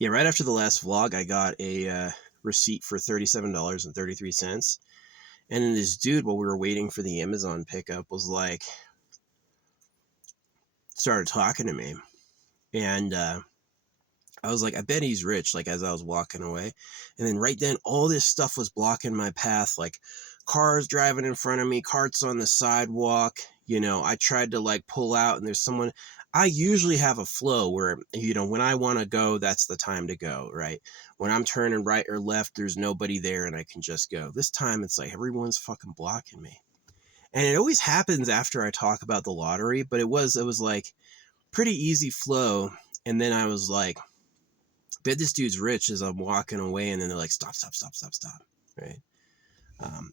Yeah, right after the last vlog, I got a receipt for $37.33. And then this dude, while we were waiting for the Amazon pickup, was like, started talking to me. And I was like, I bet he's rich, like as I was walking away. And then right then, all this stuff was blocking my path, like cars driving in front of me, carts on the sidewalk. I tried to like pull out, and there's someone. I usually have a flow where, when I want to go, that's the time to go, right? When I'm turning right or left, there's nobody there and I can just go. This time, it's like everyone's fucking blocking me. And it always happens after I talk about the lottery, but it was like pretty easy flow. And then I was like, bet this dude's rich as I'm walking away, and then they're like, stop, stop, stop, stop, stop. Right.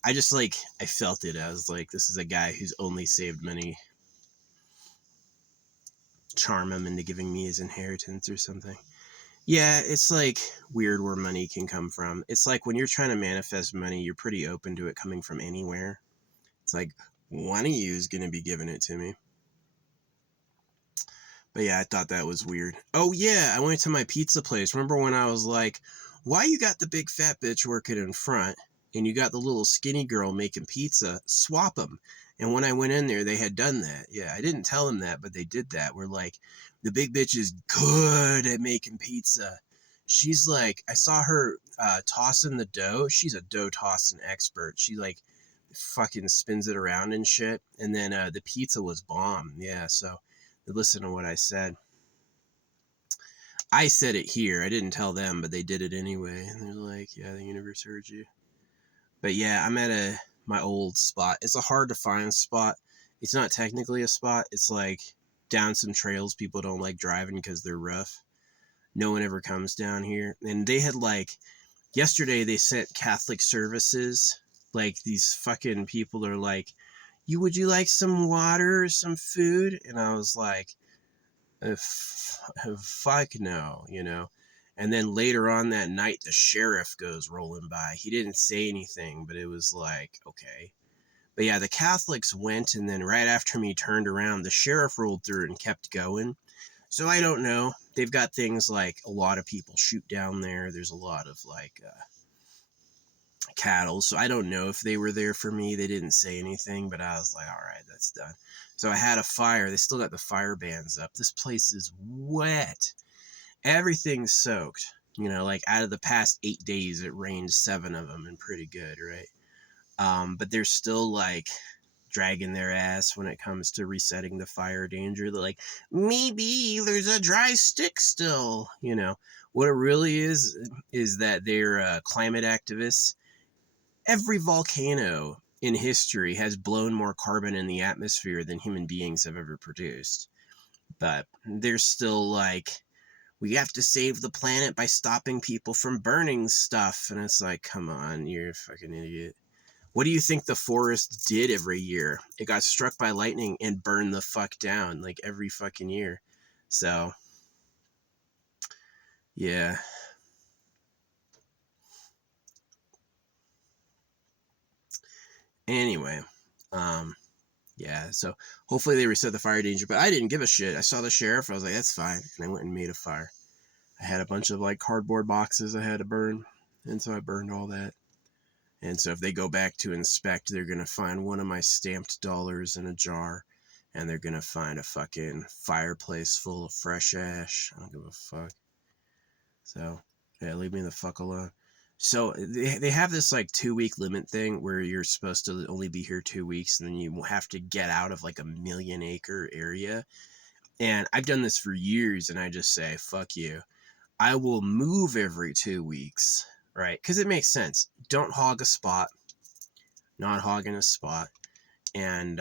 I just like, I felt it. I was like, this is a guy who's only saved money. Charm him into giving me his inheritance or something. Yeah, it's like weird where money can come from. It's like when you're trying to manifest money, you're pretty open to it coming from anywhere. It's like, one of you is going to be giving it to me. But yeah, I thought that was weird. Oh yeah, I went to my pizza place. Remember when I was like, why you got the big fat bitch working in front and you got the little skinny girl making pizza? Swap them. And when I went in there, they had done that. Yeah, I didn't tell them that, but they did that. We're like, the big bitch is good at making pizza. She's like, I saw her tossing the dough. She's a dough tossing expert. She like fucking spins it around and shit. And then the pizza was bomb. Yeah, so listen to what I said. I said it here. I didn't tell them, but they did it anyway. And they're like, yeah, the universe heard you. But yeah, I'm at my old spot. It's a hard to find spot. It's not technically a spot. It's like down some trails people don't like driving because they're rough. No one ever comes down here. And they had like, yesterday they sent Catholic services. Like these fucking people are like, would you like some water or some food? And I was like, fuck no, And then later on that night, the sheriff goes rolling by. He didn't say anything, but it was like, okay. But yeah, the Catholics went, and then right after me turned around, the sheriff rolled through and kept going. So I don't know. They've got things like a lot of people shoot down there. There's a lot of like cattle. So I don't know if they were there for me. They didn't say anything, but I was like, all right, that's done. So I had a fire. They still got the fire bans up. This place is wet. Everything's soaked. Like out of the past 8 days, it rained 7 of them and pretty good, right? But they're still like dragging their ass when it comes to resetting the fire danger. They're like, maybe there's a dry stick still. What it really is that they're climate activists. Every volcano in history has blown more carbon in the atmosphere than human beings have ever produced. But they're still like, we have to save the planet by stopping people from burning stuff. And it's like, come on, you're a fucking idiot. What do you think the forest did every year? It got struck by lightning and burned the fuck down like every fucking year. So, yeah. Anyway, yeah, so hopefully they reset the fire danger, but I didn't give a shit. I saw the sheriff, I was like, that's fine, and I went and made a fire. I had a bunch of like cardboard boxes I had to burn, and so I burned all that. And so if they go back to inspect, they're gonna find one of my stamped dollars in a jar, and they're gonna find a fucking fireplace full of fresh ash. I don't give a fuck. So, yeah, leave me the fuck alone. So they have this like 2-week limit thing where you're supposed to only be here 2 weeks, and then you have to get out of like a 1,000,000-acre area. And I've done this for years, and I just say, fuck you. I will move every 2 weeks, right? Because it makes sense. Don't hog a spot. Not hogging a spot. And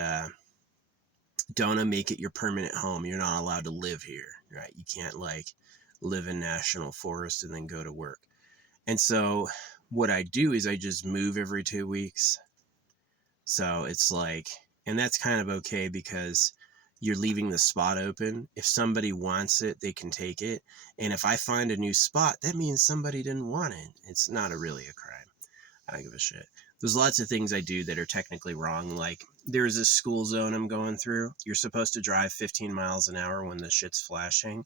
don't make it your permanent home. You're not allowed to live here, right? You can't like live in national forest and then go to work. And so what I do is I just move every 2 weeks. So it's like, and that's kind of okay because you're leaving the spot open. If somebody wants it, they can take it. And if I find a new spot, that means somebody didn't want it. It's not really a crime. I don't give a shit. There's lots of things I do that are technically wrong. Like there's a school zone I'm going through. You're supposed to drive 15 miles an hour when the shit's flashing.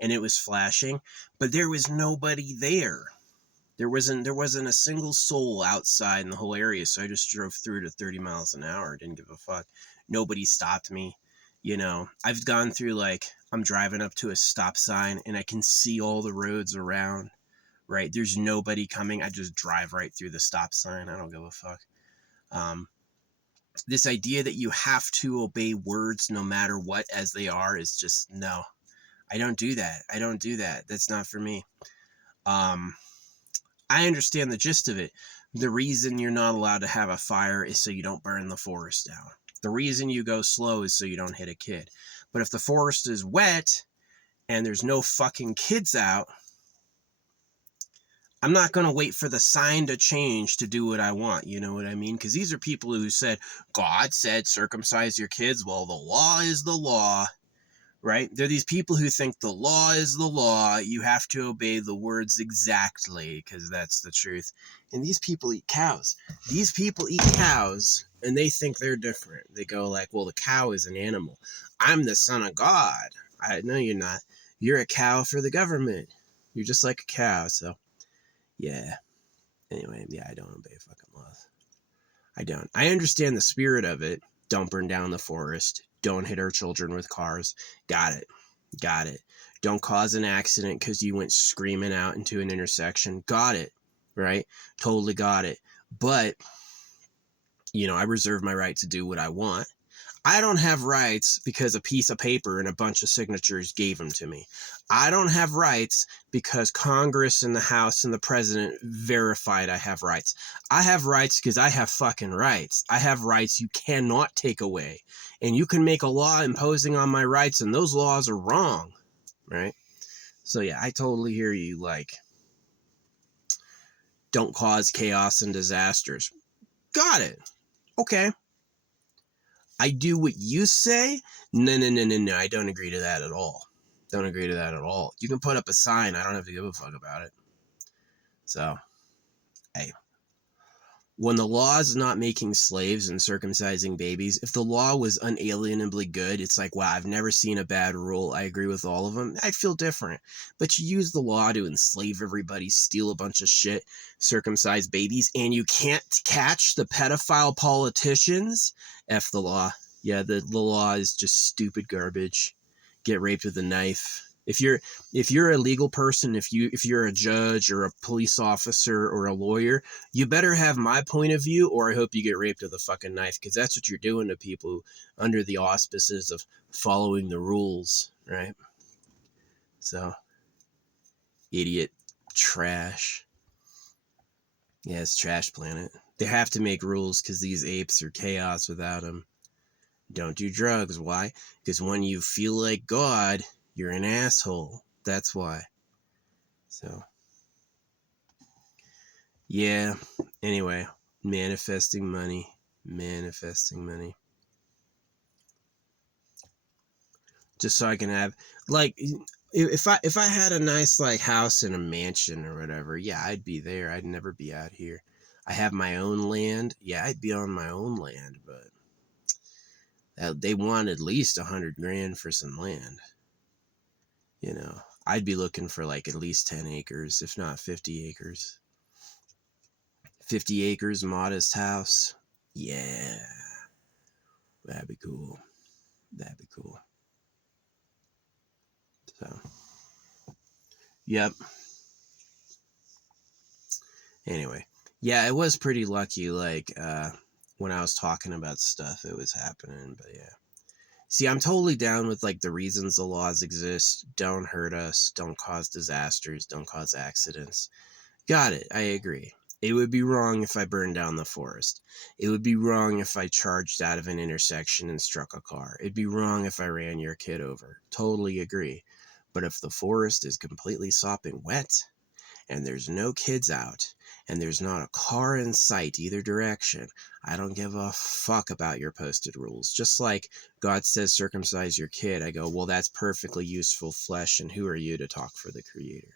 and it was flashing, but there was nobody there. There wasn't a single soul outside in the whole area, so I just drove through to 30 miles an hour. Didn't give a fuck. Nobody stopped me. You know, I've gone through, like, I'm driving up to a stop sign and I can see all the roads around, right? There's nobody coming. I just drive right through the stop sign. I don't give a fuck. This idea that you have to obey words no matter what as they are is just, no. I don't do that. I don't do that. That's not for me. I understand the gist of it. The reason you're not allowed to have a fire is so you don't burn the forest down. The reason you go slow is so you don't hit a kid. But if the forest is wet and there's no fucking kids out, I'm not going to wait for the sign to change to do what I want. You know what I mean? Because these are people who said, God said circumcise your kids. Well, the law is the law. Right? They're these people who think the law is the law. You have to obey the words exactly because that's the truth. And these people eat cows. These people eat cows and they think they're different. They go like, well, the cow is an animal. I'm the son of God. No, you're not. You're a cow for the government. You're just like a cow. So, yeah. Anyway, yeah, I don't obey fucking laws. I don't. I understand the spirit of it. Don't burn down the forest. Don't hit our children with cars. Got it. Got it. Don't cause an accident because you went screaming out into an intersection. Got it. Right? Totally got it. But, you know, I reserve my right to do what I want. I don't have rights because a piece of paper and a bunch of signatures gave them to me. I don't have rights because Congress and the House and the president verified I have rights. I have rights because I have fucking rights. I have rights you cannot take away. And you can make a law imposing on my rights, and those laws are wrong, right? So, yeah, I totally hear you, like, don't cause chaos and disasters. Got it. Okay. I do what you say? No, I don't agree to that at all. Don't agree to that at all. You can put up a sign. I don't have to give a fuck about it. So, hey. When the law is not making slaves and circumcising babies, if the law was unalienably good, it's like, wow, I've never seen a bad rule. I agree with all of them. I'd feel different. But you use the law to enslave everybody, steal a bunch of shit, circumcise babies, and you can't catch the pedophile politicians? F the law. Yeah, the law is just stupid garbage. Get raped with a knife. If you're a legal person, if you're a judge or a police officer or a lawyer, you better have my point of view, or I hope you get raped with a fucking knife, because that's what you're doing to people under the auspices of following the rules, right? So, idiot trash. Yeah, it's trash planet. They have to make rules because these apes are chaos without them. Don't do drugs. Why? Because when you feel like God, you're an asshole. That's why. So, yeah. Anyway, manifesting money. Just so I can have, like, if I had a nice, like, house in a mansion or whatever, yeah, I'd be there. I'd never be out here. I have my own land. Yeah, I'd be on my own land, but they want at least $100,000 for some land. You know, I'd be looking for like at least 10 acres, if not 50 acres. 50 acres, modest house. Yeah. That'd be cool. So, yep. Anyway. Yeah, it was pretty lucky, like, when I was talking about stuff, it was happening, but yeah. See, I'm totally down with, like, the reasons the laws exist. Don't hurt us. Don't cause disasters. Don't cause accidents. Got it. I agree. It would be wrong if I burned down the forest. It would be wrong if I charged out of an intersection and struck a car. It'd be wrong if I ran your kid over. Totally agree. But if the forest is completely sopping wet, and there's no kids out, and there's not a car in sight either direction, I don't give a fuck about your posted rules. Just like God says circumcise your kid, I go, well, that's perfectly useful flesh, and who are you to talk for the Creator?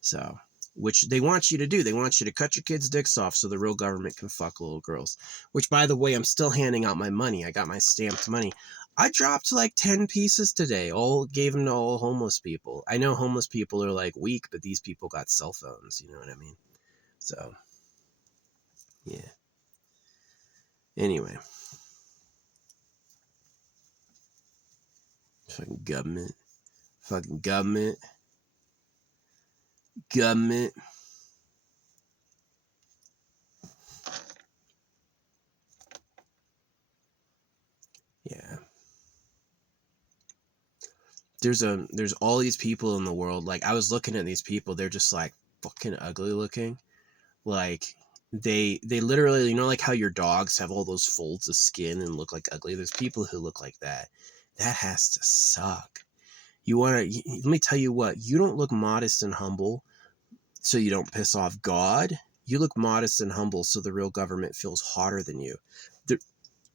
So, which they want you to do. They want you to cut your kids' dicks off so the real government can fuck little girls. Which, by the way, I'm still handing out my money. I got my stamped money. I dropped like 10 pieces today. All gave them to all homeless people. I know homeless people are like weak, but these people got cell phones. You know what I mean? So, yeah. Anyway. Fucking government. Fucking government. Government. Yeah. There's all these people in the world. Like, I was looking at these people, they're just like fucking ugly looking. Like, they literally, you know, like how your dogs have all those folds of skin and look like ugly. There's people who look like that. That has to suck. Let me tell you what, you don't look modest and humble so you don't piss off God. You look modest and humble so the real government feels hotter than you.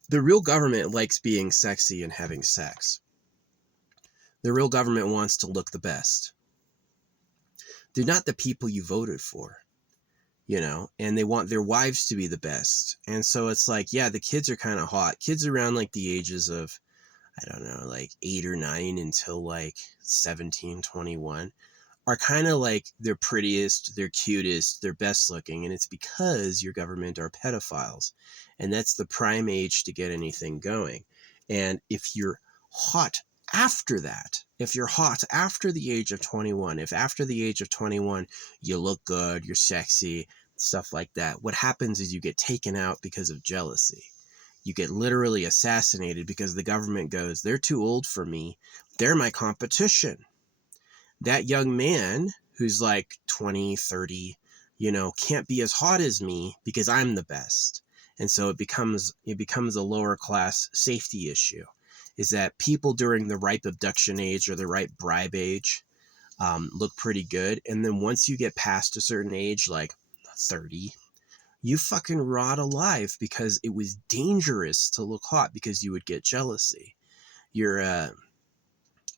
The real government likes being sexy and having sex. The real government wants to look the best. They're not the people you voted for, you know, and they want their wives to be the best. And so it's like, yeah, the kids are kind of hot. Kids around like the ages of, I don't know, like 8 or 9 until like 17, 21 are kind of like their prettiest, their cutest, their best looking. And it's because your government are pedophiles. And that's the prime age to get anything going. And if you're hot after that, if you're hot after the age of 21, if after the age of 21, you look good, you're sexy, stuff like that, what happens is you get taken out because of jealousy. You get literally assassinated because the government goes, they're too old for me. They're my competition. That young man who's like 20, 30, you know, can't be as hot as me because I'm the best. And so it becomes a lower class safety issue, is that people during the ripe abduction age or the ripe bribe age look pretty good. And then once you get past a certain age, like 30, you fucking rot alive because it was dangerous to look hot because you would get jealousy.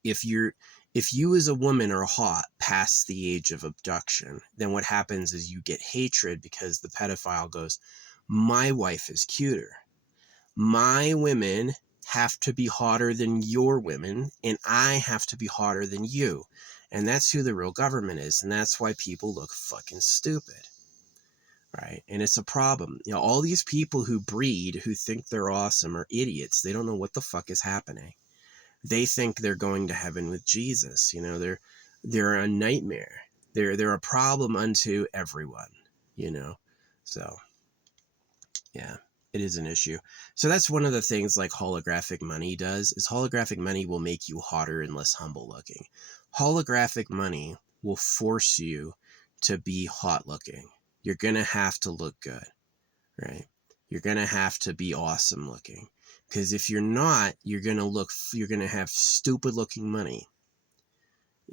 If you as a woman are hot past the age of abduction, then what happens is you get hatred because the pedophile goes, my wife is cuter. My women have to be hotter than your women, and I have to be hotter than you. And that's who the real government is. And that's why people look fucking stupid. Right? And it's a problem. You know, all these people who breed, who think they're awesome, are idiots. They don't know what the fuck is happening. They think they're going to heaven with Jesus. You know, they're a nightmare. They're a problem unto everyone, you know. So, yeah, it is an issue. So that's one of the things like holographic money does, is holographic money will make you hotter and less humble looking. Holographic money will force you to be hot looking. You're going to have to look good, right? You're going to have to be awesome looking. Because if you're not, you're going to have stupid looking money.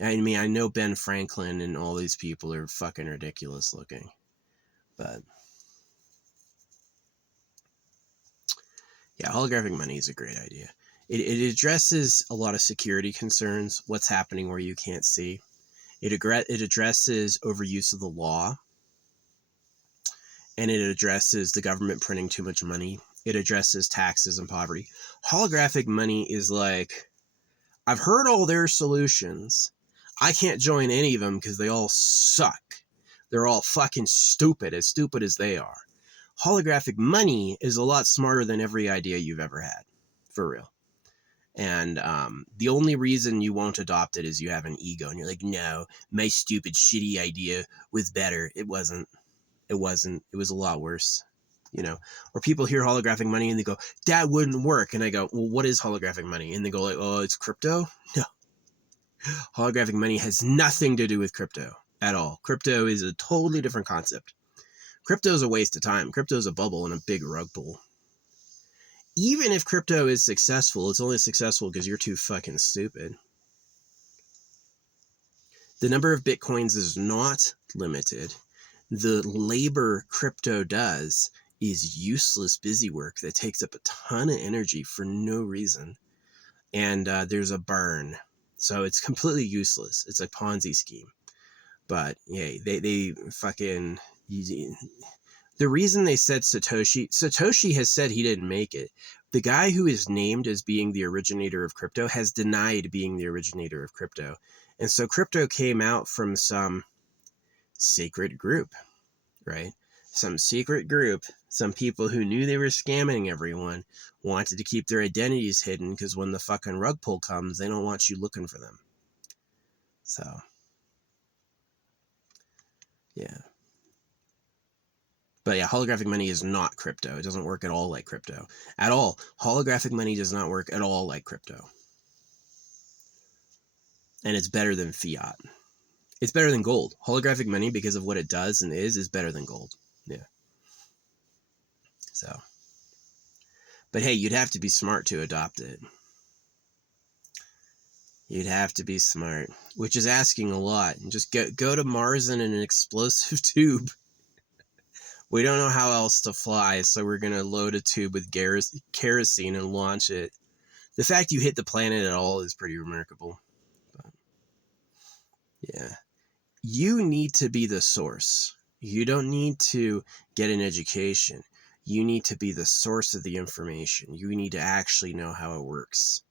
I mean, I know Ben Franklin and all these people are fucking ridiculous looking. But yeah, holographic money is a great idea. It addresses a lot of security concerns, what's happening where you can't see. It addresses overuse of the law. And it addresses the government printing too much money. It addresses taxes and poverty. Holographic money is like, I've heard all their solutions. I can't join any of them because they all suck. They're all fucking stupid as they are. Holographic money is a lot smarter than every idea you've ever had. For real. And the only reason you won't adopt it is you have an ego. And you're like, no, my stupid, shitty idea was better. It wasn't. It was a lot worse, you know. Or people hear holographic money and they go, that wouldn't work. And I go, well, what is holographic money? And they go like, oh, it's crypto? No. Holographic money has nothing to do with crypto at all. Crypto is a totally different concept. Crypto is a waste of time. Crypto is a bubble in a big rug pull. Even if crypto is successful, it's only successful because you're too fucking stupid. The number of Bitcoins is not limited. The labor crypto does is useless busy work that takes up a ton of energy for no reason. And there's a burn. So it's completely useless. It's a Ponzi scheme. But yeah, they fucking, The reason they said Satoshi has said he didn't make it. The guy who is named as being the originator of crypto has denied being the originator of crypto. And so crypto came out from some sacred group, right? Some secret group, some people who knew they were scamming everyone, wanted to keep their identities hidden because when the fucking rug pull comes, they don't want you looking for them. So, yeah. But yeah, holographic money is not crypto. It doesn't work at all like crypto. At all. Holographic money does not work at all like crypto. And it's better than fiat. It's better than gold. Holographic money, because of what it does and is better than gold. Yeah. So. But hey, you'd have to be smart to adopt it. You'd have to be smart, which is asking a lot. And just go to Mars in an explosive tube. We don't know how else to fly, so we're going to load a tube with kerosene and launch it. The fact you hit the planet at all is pretty remarkable. But, yeah. You need to be the source. You don't need to get an education. You need to be the source of the information. You need to actually know how it works,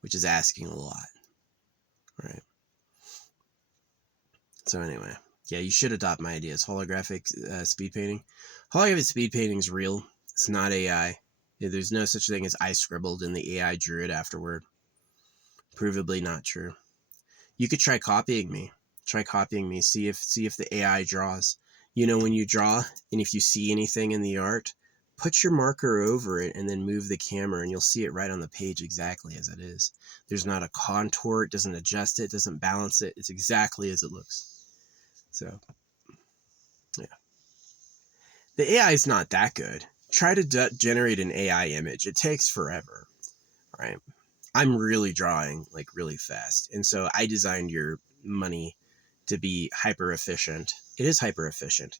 which is asking a lot, right? So anyway, yeah, you should adopt my ideas. Holographic speed painting. Holographic speed painting is real. It's not AI. There's no such thing as I scribbled and the AI drew it afterward. Provably not true. You could try copying me. Try copying me. See if the AI draws. You know, when you draw and if you see anything in the art, put your marker over it and then move the camera and you'll see it right on the page exactly as it is. There's not a contour. It doesn't adjust it. Doesn't balance it. It's exactly as it looks. So, yeah. The AI is not that good. Try to generate an AI image. It takes forever, right? I'm really drawing like really fast. And so I designed your money to be hyper efficient. It is hyper efficient.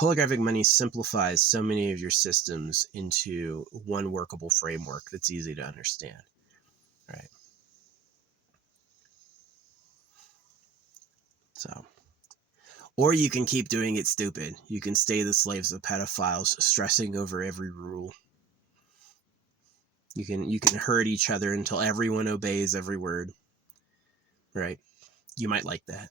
Holographic money simplifies so many of your systems into one workable framework that's easy to understand, right? So, or you can keep doing it stupid. You can stay the slaves of pedophiles, stressing over every rule. You can hurt each other until everyone obeys every word, right? You might like that.